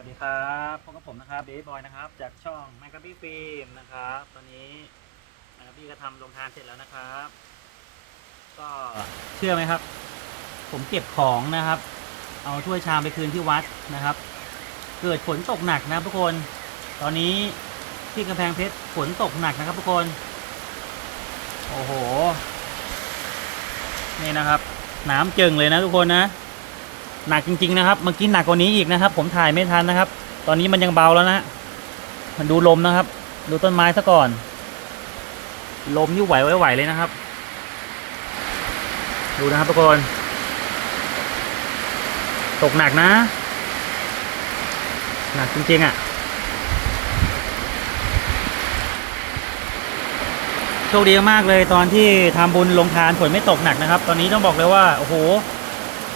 วัสดีครับพบกับผมนะครับเบย์บอยนะครับ จากช่องแมกกาบี้ฟิล์มนะครับ ตอนนี้แมกกาบี้ก็ทำโรงทานเสร็จแล้วนะครับ ก็เชื่อไหมครับ ผมเก็บของนะครับ เอาถ้วยชามไปคืนที่วัดนะครับ เกิดฝนตกหนักนะทุกคน ตอนนี้ที่กำแพงเพชรฝนตกหนักนะครับทุกคน โอ้โห นี่นะครับ น้ำเจิงเลยนะทุกคนนะ หนักจริง ๆ นะครับเมื่อกี้หนักกว่านี้อีกนะครับ ผมถ่ายไม่ทันนะครับ ตอนนี้มันยังเบาแล้วนะมันดูลมนะครับ ดูต้นไม้ซะก่อน ลมนี่ไหวไหวเลยนะครับ ดูนะครับทุกคนตกหนักนะ หนักจริง ๆอะโชคดีมากเลยตอนที่ทำบุญลงทานฝนไม่ตกหนักนะครับ ตอนนี้ต้องบอกเลยว่าโอ้โห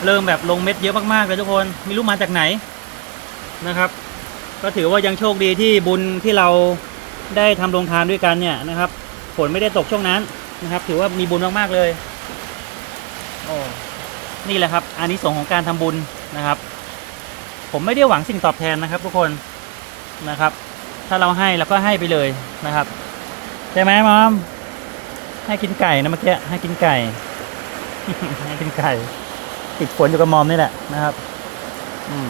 เริ่มแบบลงเม็ดเยอะมากๆเลยทุกคนไม่รู้มาจากไหนนะครับ ก็ถือว่ายังโชคดีที่บุญที่เราได้ทำโรงทานด้วยกันเนี่ยนะครับฝนไม่ได้ตกช่วงนั้นนะครับ ถือว่ามีบุญมากๆเลยโอ้นี่แหละครับอานิสงส์ของการทำบุญนะครับ ผมไม่ได้หวังสิ่งตอบแทนนะครับ ทุกคนนะครับ ถ้าเราให้เราก็ให้ไปเลยนะครับใช่ไหมมอมให้กินไก่นะเมื่อกี้ให้กินไก่ ให้กินไก่ ติดฝนอยู่กับมอมนี่แหละนะครับอืม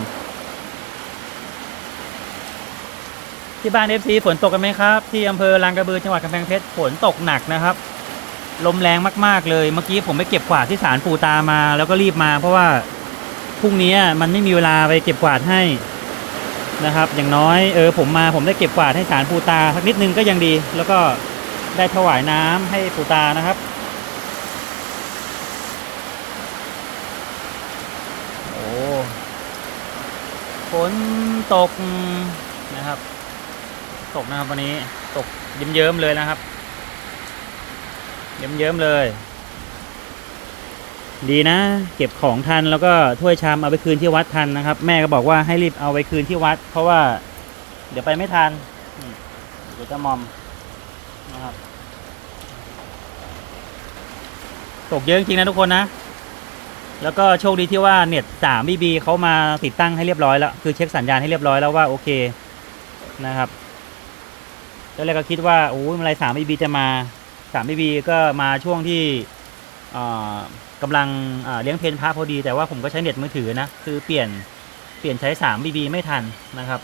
ที่บ้านเอฟซีฝนตกกันไหมครับ ที่อำเภอลางกระบือจังหวัดกำแพงเพชรฝนตกหนักนะครับ ลมแรงมากๆเลยเมื่อกี้ผมไปเก็บกวาดที่ศาลปู่ตามา แล้วก็รีบมา เพราะว่าพรุ่งนี้มันไม่มีเวลาไปเก็บกวาดให้นะครับ อย่างน้อยเออผมมาผมได้เก็บกวาดให้ศาลปู่ตาสักนิดนึงก็ยังดี แล้วก็ได้ถวายน้ำให้ปู่ตานะครับ โอ้ ฝนตกนะครับ ตกนะครับวันนี้ตกเยิ้มๆเลยนะครับ เยิ้มๆเลย ดีนะ เก็บของทันแล้วก็ถ้วยชามเอาไปคืนที่วัดทันนะครับ แม่ก็บอกว่าให้รีบเอาไปคืนที่วัด เพราะว่าเดี๋ยวไปไม่ทันเดี๋ยวจะมอมนะครับ ตกเยอะจริงนะทุกคนนะ แล้วก็โชคดีที่ว่าเน็ต3 BB เขามาติดตั้งให้เรียบร้อยแล้ว คือเช็คสัญญาณให้เรียบร้อยแล้วว่าโอเคนะครับแล้วเราก็คิดว่าโอ้ยเมื่อไร3 BB จะมา3 BB ก็มาช่วงที่กำลังเลี้ยงเพนพระพอดี แต่ว่าผมก็ใช้เน็ตมือถือนะ คือเปลี่ยนเปลี่ยนใช้3 BB ไม่ทันนะครับ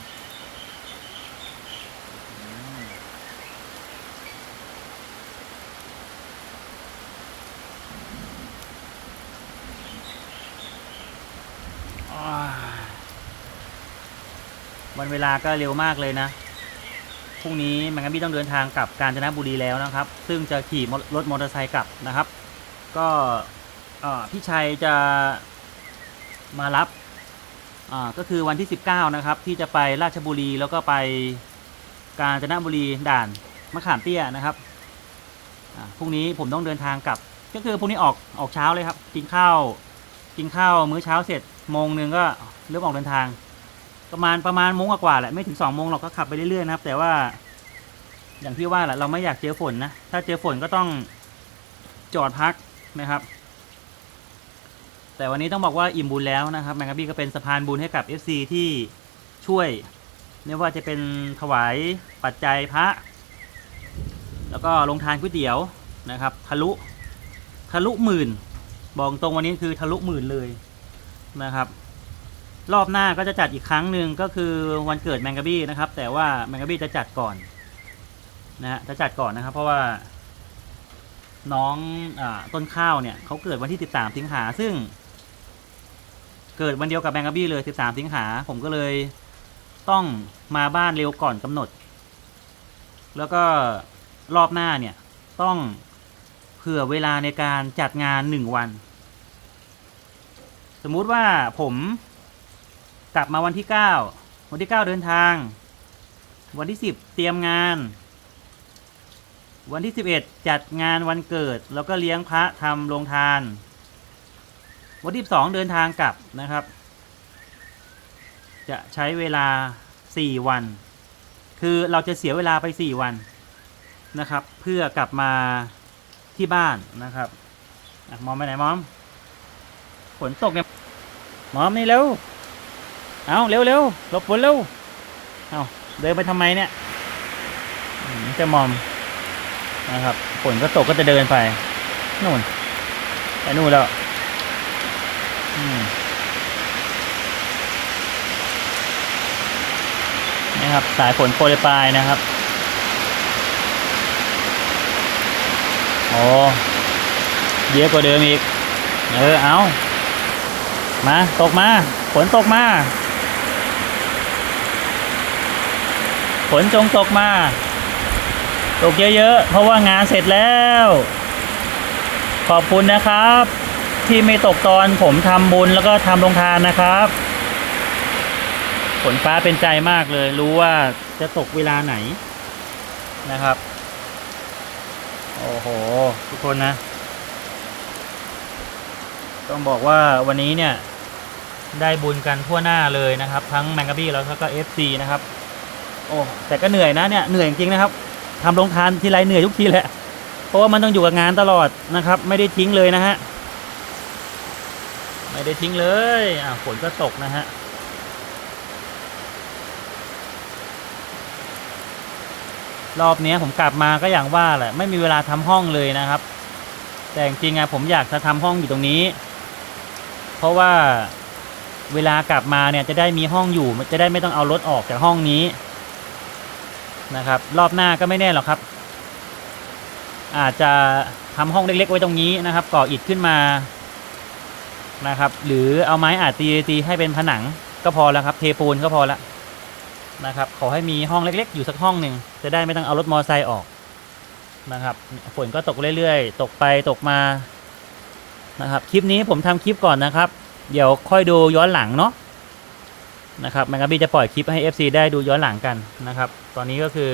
วันเวลาก็เร็วมากเลยนะ พรุ่งนี้แมงกะบี้ต้องเดินทางกลับกาญจนบุรีแล้วนะครับ ซึ่งจะขี่รถมอเตอร์ไซค์กลับนะครับ ก็พี่ชัยจะมารับก็คือวันที่ 19 นะครับ ที่จะไปราชบุรีแล้วก็ไปกาญจนบุรีด่านมะขามเตี้ยนะครับพรุ่งนี้ผมต้องเดินทางกลับ ก็คือพรุ่งนี้ออกออกเช้าเลยครับ กินข้าว กินข้าวมื้อเช้าเสร็จโมงหนึ่งก็เริ่มออกเดินทาง ประมาณประมาณโมงกว่าแหละไม่ถึงสองโมงหรอกก็ขับไปเรื่อยๆนะครับ แต่ว่า อย่างที่ว่าแหละเราไม่อยากเจอฝนนะถ้าเจอฝนก็ต้องจอดพักนะครับ แต่วันนี้ต้องบอกว่าอิ่มบุญแล้วนะครับแมงกะบี้ก็เป็นสะพานบุญให้กับ FC ที่ช่วยไม่ว่าจะเป็นถวายปัจจัยพระ แล้วก็ลงทานก๋วยเตี๋ยวนะครับ ทะลุทะลุหมื่น บอกตรงวันนี้คือทะลุหมื่นเลยนะครับ รอบหน้าก็จะจัดอีกครั้งหนึ่งก็คือวันเกิดแมงกะบี้นะครับ แต่ว่าแมงกะบี้จะจัดก่อนนะฮะจะจัดก่อนนะครับ เพราะว่าน้องอต้นข้าวเนี่ยเขาเกิดวันที่ 13 สิงหาซึ่ง เกิดวันเดียวกับแมงกะบี้เลย 13 สิงหาผมก็เลยต้องมาบ้านเร็วก่อนกำหนด แล้วก็รอบหน้าเนี่ยต้องเผื่อเวลาในการจัดงานหนึ่งวัน สมมุติว่าผม กลับมาวันที่เก้าวันที่เก้าเดินทาง วันที่สิบเตรียมงาน วันที่สิบเอ็ดจัดงานวันเกิด แล้วก็เลี้ยงพระทำโรงทาน วันที่สองเดินทางกลับนะครับ จะใช้เวลาสี่วัน คือเราจะเสียเวลาไปสี่วันนะครับ เพื่อกลับมาที่บ้านนะครับมอมไปไหนมอมฝนตกเนี่ยมอมนี่เร็ว เอาเร็วเร็วหลบฝนเร็วเอาเดินไปทำไมเนี่ยจะมอมนะครับฝนก็ตกก็จะเดินไปนู่นไปนู่นแล้วนะครับ สายฝนโปรยปลายนะครับโอ้เยอะกว่าเดิมอีก เออ เอา มา ตกมา ฝนตกมา ฝนจงตกมา ตกเยอะๆ เพราะว่างานเสร็จแล้ว ขอบคุณนะครับ ที่ไม่ตกตอนผมทำบุญแล้วก็ทำโรงทานนะครับ ฝนฟ้าเป็นใจมากเลย รู้ว่าจะตกเวลาไหนนะครับ โอ้โห ทุกคนนะ ต้องบอกว่าวันนี้เนี่ย ได้บุญกันทั่วหน้าเลยนะครับ ทั้งแมงกะบี้แล้วก็เอฟซีนะครับ โอ้แต่ก็เหนื่อยนะเนี่ยเหนื่อยจริงนะครับทำโรงทานทีไรเหนื่อยทุกทีแหละ เพราะว่ามันต้องอยู่กับงานตลอดนะครับ ไม่ได้ทิ้งเลยนะฮะไม่ได้ทิ้งเลยอ่าฝนก็ตกนะฮะรอบนี้ผมกลับมาก็อย่างว่าแหละไม่มีเวลาทำห้องเลยนะครับ แต่จริงๆอะผมอยากจะทำห้องอยู่ตรงนี้ เพราะว่าเวลากลับมาเนี่ยจะได้มีห้องอยู่จะได้ไม่ต้องเอารถออกจากห้องนี้ นะครับ รอบหน้าก็ไม่แน่หรอกครับ อาจจะทำห้องเล็กๆ ไว้ตรงนี้นะครับ ก่ออิฐขึ้นมานะครับ หรือเอาไม้อาจตีตีให้เป็นผนังก็พอแล้วครับ เทปูนก็พอแล้วนะครับ ขอให้มีห้องเล็ก ๆ อยู่สักห้องหนึ่งจะได้ไม่ต้องเอารถมอเตอร์ไซค์ออกนะครับฝนก็ตกเรื่อยๆ ตกไปตกมานะครับ คลิปนี้ผมทำคลิปก่อนนะครับ เดี๋ยวค่อยดูย้อนหลังเนาะ นะครับแมงกะบี้จะปล่อยคลิปให้ FC ได้ดูย้อนหลังกันนะครับ ตอนนี้ก็คือ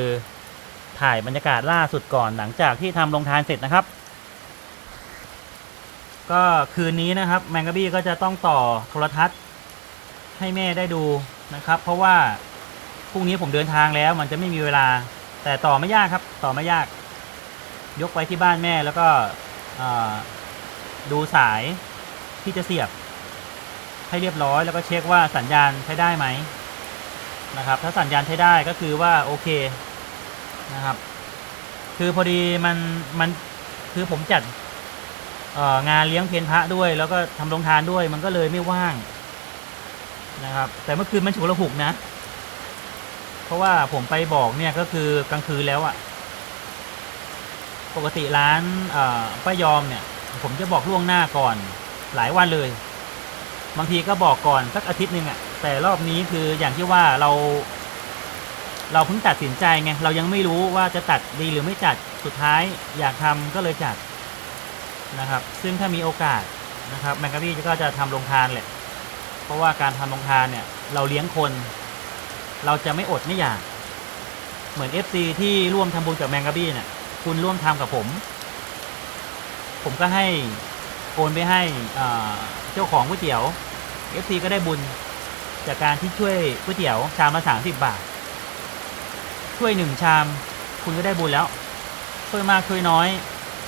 ถ่ายบรรยากาศล่าสุดก่อนหลังจากที่ทำโรงทานเสร็จนะครับ ก็คืนนี้นะครับแมงกะบี้ก็จะต้องต่อโทรทัศน์ให้แม่ได้ดูนะครับ เพราะว่าพรุ่งนี้ผมเดินทางแล้วมันจะไม่มีเวลา แต่ต่อไม่ยากครับ ต่อไม่ยาก ยกไว้ที่บ้านแม่แล้วก็ดูสายที่จะเสียบ ให้เรียบร้อย แล้วก็เช็คว่าสัญญาณใช้ได้ไหมนะครับ ถ้าสัญญาณใช้ได้ก็คือว่าโอเคนะครับ คือพอดีมันมันคือผมจัดงานเลี้ยงเพนพระด้วย แล้วก็ทำโรงทานด้วยมันก็เลยไม่ว่างนะครับ แต่เมื่อคืนมันฉุกละหุกนะ เพราะว่าผมไปบอกเนี่ยก็คือกลางคืนแล้วอะ่ะ ปกติร้านป้ายอมเนี่ย ผมจะบอกล่วงหน้าก่อนหลายวันเลย บางทีก็บอกก่อนสักอาทิตย์หนึ่งอะแต่รอบนี้คืออย่างที่ว่าเรา เราเพิ่งตัดสินใจไงเรายังไม่รู้ว่าจะตัดดีหรือไม่จัดสุดท้ายอยากทำก็เลยจัดนะครับ ซึ่งถ้ามีโอกาสนะครับแมงกะบี้ก็จะทำโรงทานแหละเพราะว่าการทำโรงทานเนี่ย เราเลี้ยงคน เราจะไม่อดไม่อยาก เหมือน FC ที่ร่วมทำบุญกับแมงกะบี้เนี่ยคุณร่วมทำกับผม ผมก็ให้โอนไปให้อ่า เจ้าของก๋วยเตี๋ยว FC ก็ได้บุญ จากการที่ช่วยก๋วยเตี๋ยวชามละสามสิบบาท ช่วยหนึ่งชาม คุณก็ได้บุญแล้ว ช่วยมากช่วยน้อย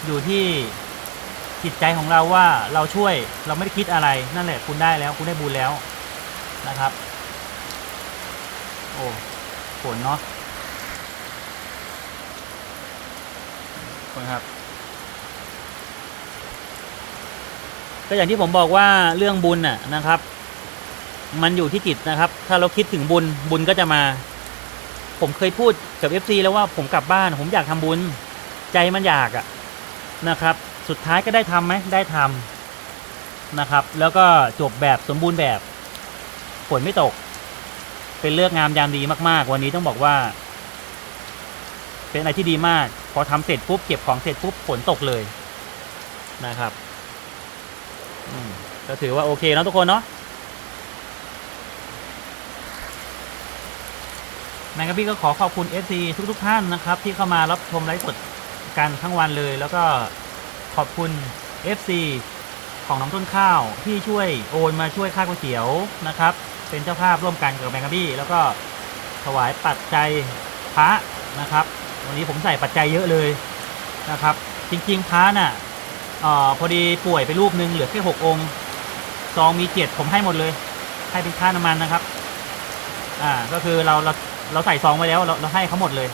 อยู่ที่จิตใจของเราว่าเราช่วยเราไม่ได้คิดอะไรนั่นแหละ คุณได้แล้ว คุณได้บุญแล้วนะครับ โอ้ฝนเนาะคุณครับ ก็อย่างที่ผมบอกว่าเรื่องบุญน่ะนะครับ มันอยู่ที่จิตนะครับ ถ้าเราคิดถึงบุญบุญก็จะมา ผมเคยพูดกับ FC แล้วว่าผมกลับบ้าน ผมอยากทำบุญ ใจมันอยากอะนะครับ สุดท้ายก็ได้ทำไหมได้ทำนะครับ แล้วก็จบแบบสมบูรณ์แบบฝนไม่ตก เป็นเลือกงามยามดีมาก ๆ วันนี้ต้องบอกว่า เป็นอะไรที่ดีมาก พอทำเสร็จปุ๊บเก็บของเสร็จปุ๊บฝนตกเลยนะครับ อืมก็ถือว่าโอเคเนอะทุกคนเนาะแมงกะบี้ก็ขอขอบคุณ FC ทุกทุก ๆ ท่านนะครับ ที่เข้ามารับชมไลฟ์สดกันทั้งวันเลย แล้วก็ขอบคุณ FC ของน้องต้นข้าวที่ช่วยโอนมาช่วยค่าก๋วยเตี๋ยวนะครับ เป็นเจ้าภาพร่วมกันกับแมงกะบี้แล้วก็ถวายปัจจัยพระนะครับ วันนี้ผมใส่ปัจจัยเยอะเลยนะครับ จริง ๆพระน่ะ ออพอดีป่วยไปรูปหนึ่งเหลือแค่หกองค์ซองมีเจ็ดผมให้หมดเลย ให้เป็นค่าน้ำมันนะครับ อ่าก็คือเราเราเราใส่ซองไว้แล้วเราเราให้เขาหมดเลย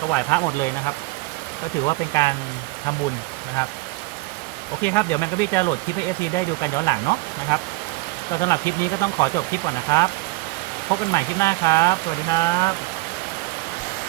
ถวายพระหมดเลยนะครับ ก็ถือว่าเป็นการทำบุญนะครับ โอเคครับเดี๋ยวแมงกะบี้จะโหลดคลิปให้เอซีได้ดูกันย้อนหลังเนาะนะครับก็สำหรับคลิปนี้ก็ต้องขอจบคลิปก่อนนะครับ พบกันใหม่คลิปหน้าครับ สวัสดีครับ